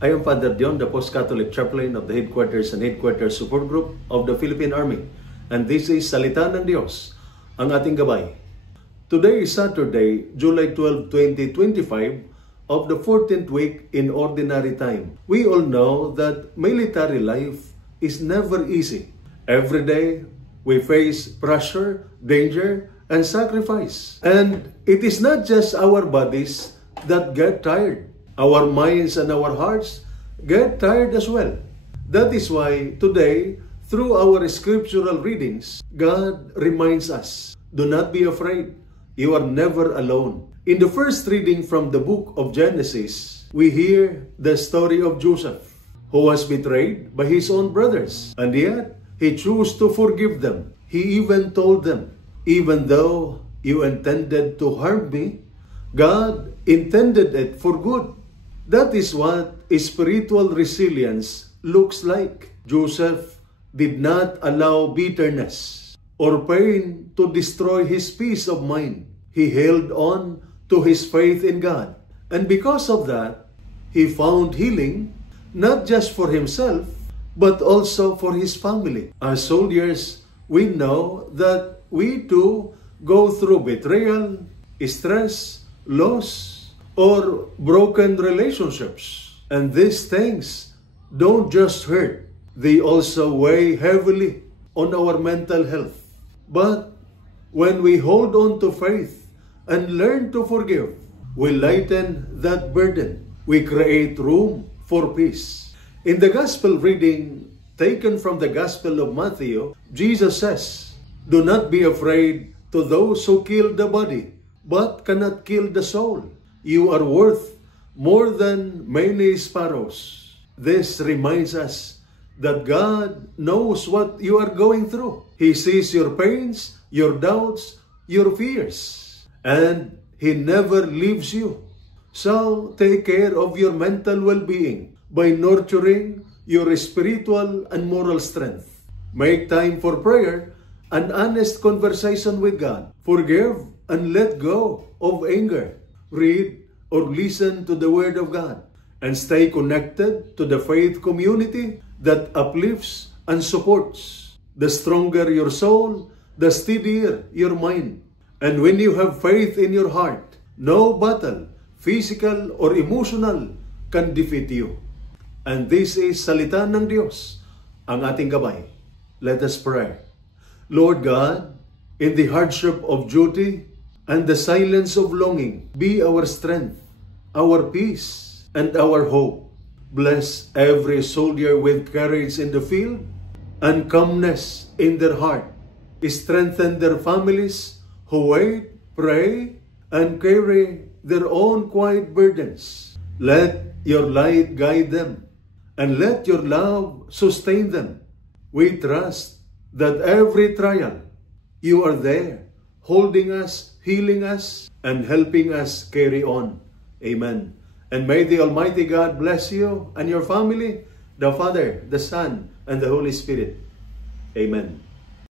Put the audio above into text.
I am Father Dion, the Post-Catholic Chaplain of the Headquarters and Headquarters Support Group of the Philippine Army. And this is Salita ng Diyos, ang ating gabay. Today is Saturday, July 12, 2025, of the 14th week in Ordinary Time. We all know that military life is never easy. Every day, we face pressure, danger, and sacrifice. And it is not just our bodies that get tired. Our minds and our hearts get tired as well. That is why today, through our scriptural readings, God reminds us, do not be afraid. You are never alone. In the first reading from the book of Genesis, we hear the story of Joseph, who was betrayed by his own brothers. And yet, he chose to forgive them. He even told them, even though you intended to harm me, God intended it for good. That is what spiritual resilience looks like. Joseph did not allow bitterness or pain to destroy his peace of mind. He held on to his faith in God. And because of that, he found healing not just for himself, but also for his family. As soldiers, we know that we too go through betrayal, stress, loss, or broken relationships. And these things don't just hurt, they also weigh heavily on our mental health. But when we hold on to faith and learn to forgive, we lighten that burden. We create room for peace. In the gospel reading taken from the Gospel of Matthew, Jesus says, do not be afraid to those who kill the body, but cannot kill the soul. You are worth more than many sparrows. This reminds us that God knows what you are going through. He sees your pains, your doubts, your fears, and He never leaves you. So take care of your mental well-being by nurturing your spiritual and moral strength. Make time for prayer and honest conversation with God. Forgive and let go of anger. Read or listen to the Word of God, and stay connected to the faith community that uplifts and supports. The stronger your soul, the steadier your mind. And when you have faith in your heart, no battle, physical or emotional, can defeat you. And this is Salita ng Diyos, ang ating gabay. Let us pray. Lord God, in the hardship of duty and the silence of longing, be our strength, our peace, and our hope. Bless every soldier with courage in the field and calmness in their heart. Strengthen their families who wait, pray, and carry their own quiet burdens. Let your light guide them, and let your love sustain them. We trust that every trial, you are there, holding us, healing us, and helping us carry on. Amen. And may the Almighty God bless you and your family, the Father, the Son, and the Holy Spirit. Amen.